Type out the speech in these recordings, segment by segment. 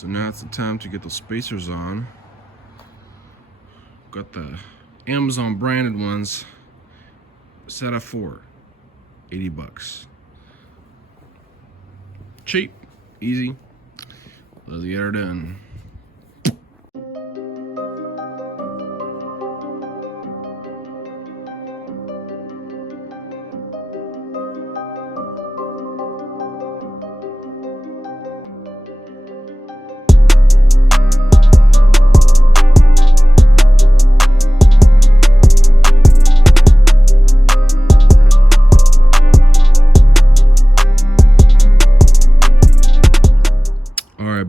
So now it's the time to get the spacers on. Got the Amazon branded ones, set of 4, 80 bucks. Cheap, easy. Let's get her done.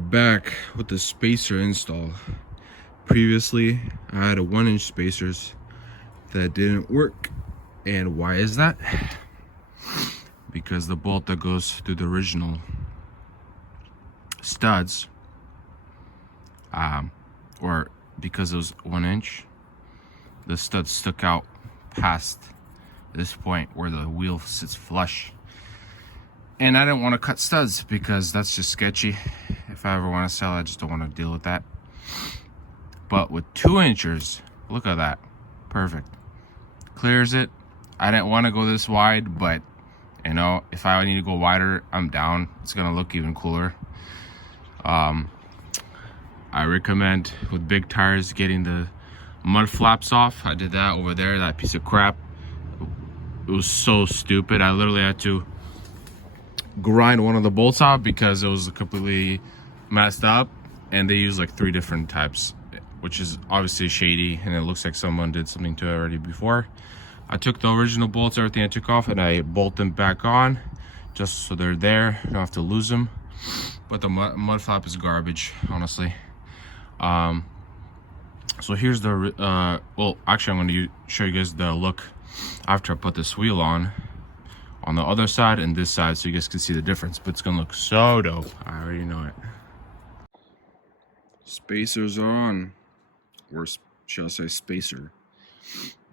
Back with the spacer install. Previously I had a 1-inch spacers that didn't work. And why is that? Because the bolt that goes through the original studs, or because it was 1 inch, the stud stuck out past this point where the wheel sits flush. And I didn't want to cut studs because that's just sketchy. If I ever want to sell, I just don't want to deal with that. But with 2 inchers, look at that. Perfect. Clears it. I didn't want to go this wide, but you know, if I need to go wider, I'm down. It's going to look even cooler. I recommend with big tires getting the mud flaps off. I did that over there, that piece of crap. It was so stupid. I literally had to grind one of the bolts out because it was completely messed up, and they use like 3 different types, which is obviously shady, and it looks like someone did something to it already before. I took the original bolts, everything I took off, and I bolt them back on just so they're there. You don't have to lose them. But the mud flap is garbage, honestly. So here's the well, actually I'm going to show you guys the look after I put this wheel on the other side and this side, so you guys can see the difference. But it's gonna look so dope. I already know it. Spacers are on, or shall I say spacer.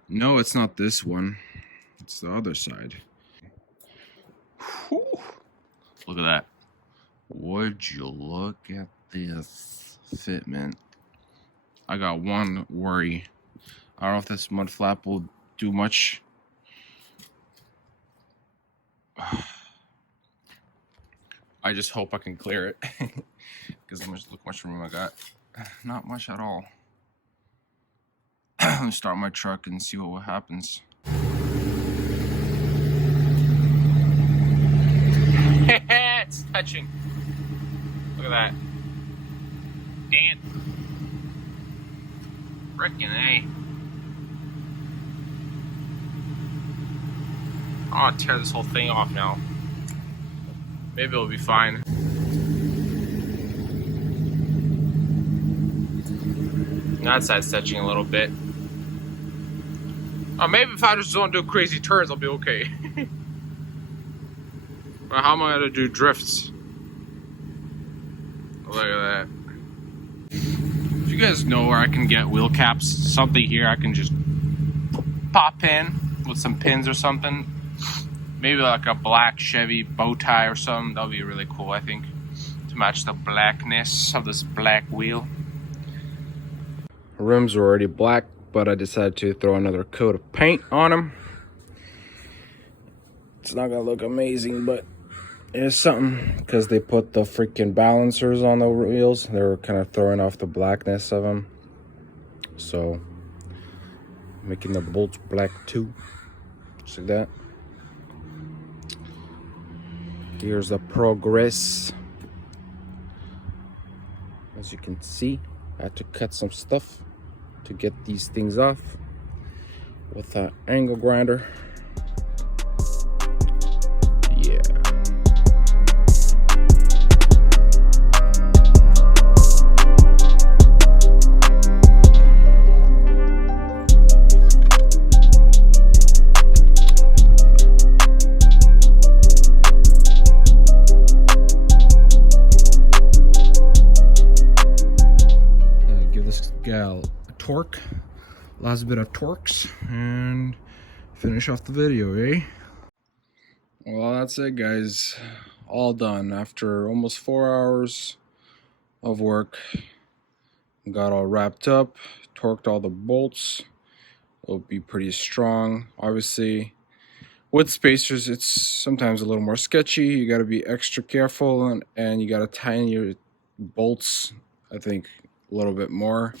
No, it's not this one, it's the other side. Whew. Look at that. Would you look at this fitment? I got one worry. I don't know if this mud flap will do much. I just hope I can clear it. Because look much room I got. Not much at all. Let me start my truck and see what happens. It's touching. Look at that. Damn. Frickin' A. I'll tear this whole thing off now. Maybe it'll be fine. That side's touching a little bit. Oh, maybe if I just don't do crazy turns, I'll be okay. Well, how am I gonna do drifts? Look at that. If you guys know where I can get wheel caps, something here I can just pop in with some pins or something. Maybe like a black Chevy bow tie or something. That would be really cool, I think, to match the blackness of this black wheel. Rims were already black, but I decided to throw another coat of paint on them. It's not gonna look amazing, but it's something, because they put the freaking balancers on the wheels. They were kind of throwing off the blackness of them. So, making the bolts black too. Just like that. Here's the progress. As you can see, I had to cut some stuff to get these things off with an angle grinder. Yeah. Gal a torque, last bit of torques, and finish off the video, eh? Well, that's it, guys. All done after almost 4 hours of work. Got all wrapped up, torqued all the bolts. It'll be pretty strong. Obviously, with spacers, it's sometimes a little more sketchy. You got to be extra careful, and you got to tighten your bolts, I think, a little bit more.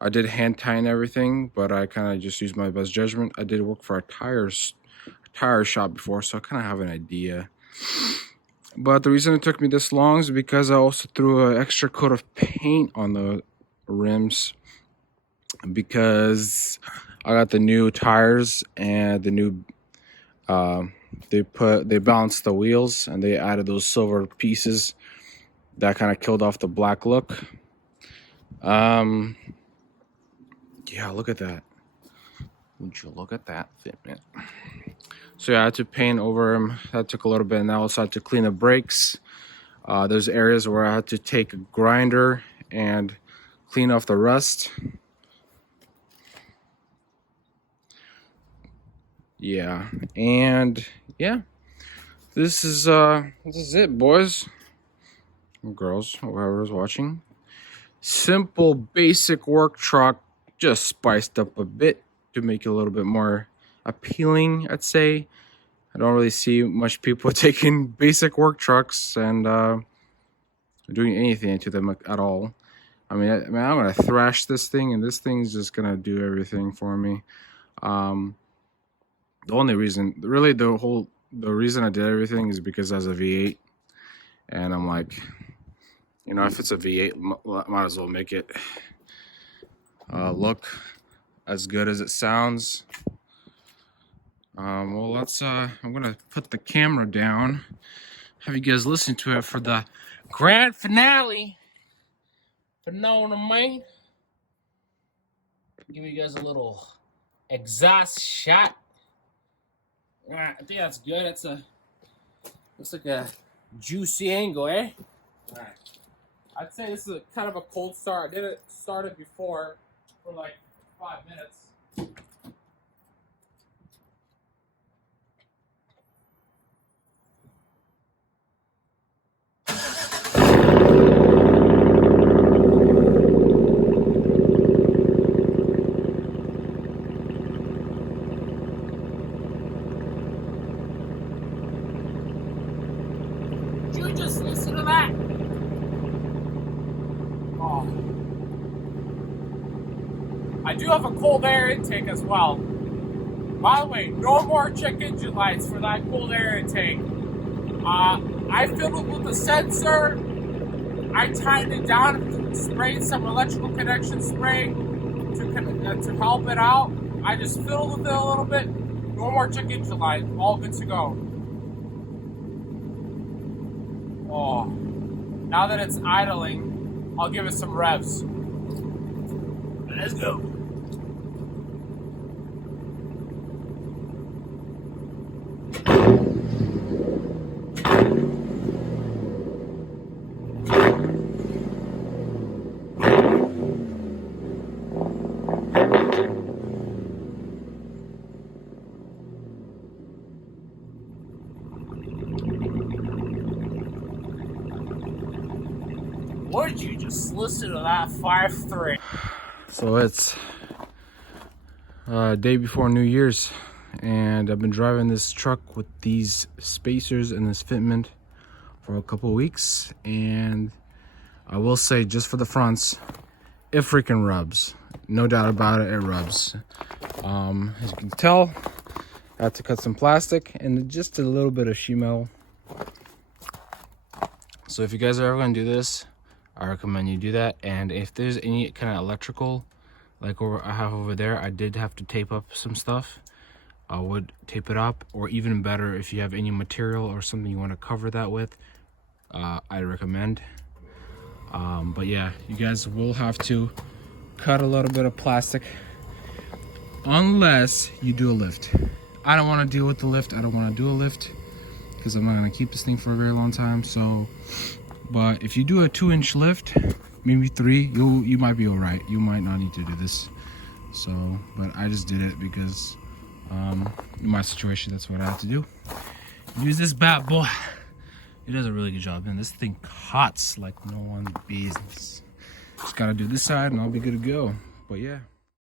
I did hand tighten everything, but I kind of just used my best judgment. I did work for a tire shop before, so I kind of have an idea. But the reason it took me this long is because I also threw an extra coat of paint on the rims, because I got the new tires and the new they balanced the wheels, and they added those silver pieces that kind of killed off the black look. Yeah, look at that. Would you look at that fitment? So yeah, I had to paint over them. That took a little bit, and I also had to clean the brakes. There's areas where I had to take a grinder and clean off the rust. Yeah, and yeah, this is it, boys and girls, whoever's watching. Simple, basic work truck, just spiced up a bit to make it a little bit more appealing, I'd say. I don't really see much people taking basic work trucks and doing anything to them at all. I mean, I'm gonna thrash this thing, and this thing's just gonna do everything for me. The only reason, really, the reason I did everything is because I was a V8, and I'm like, you know, if it's a V8, might as well make it look as good as it sounds. Well, let's. I'm gonna put the camera down. Have you guys listen to it for the grand finale. But know what I mean? Give you guys a little exhaust shot. All right, I think that's good. Looks like a juicy angle, eh? All right. I'd say this is kind of a cold start. I did it started before for like 5 minutes. You just listen to that. Oh. I do have a cold air intake as well. By the way, no more check engine lights for that cold air intake. I filled it with a sensor. I tightened it down, sprayed some electrical connection spray to help it out. I just fiddled with it a little bit. No more check engine light. All good to go. Oh, now that it's idling, I'll give it some revs. Let's go. Would you just listen to that 5.3? So it's day before New Year's, and I've been driving this truck with these spacers and this fitment for a couple of weeks, and I will say, just for the fronts, it freaking rubs. No doubt about it, it rubs. As you can tell, I had to cut some plastic and just a little bit of sheet metal. So if you guys are ever going to do this, I recommend you do that. And if there's any kind of electrical, like I have over there, I did have to tape up some stuff. I would tape it up, or even better, if you have any material or something you want to cover that with, I recommend. But yeah, you guys will have to cut a little bit of plastic unless you do a lift. I don't want to deal with the lift. I don't want to do a lift because I'm not going to keep this thing for a very long time. So, but if you do a 2-inch lift, maybe 3, you might be all right. You might not need to do this. So, but I just did it because in my situation, that's what I had to do. Use this bad boy It does a really good job, and this thing cuts like no one's business. Just gotta do this side and I'll be good to go. But yeah.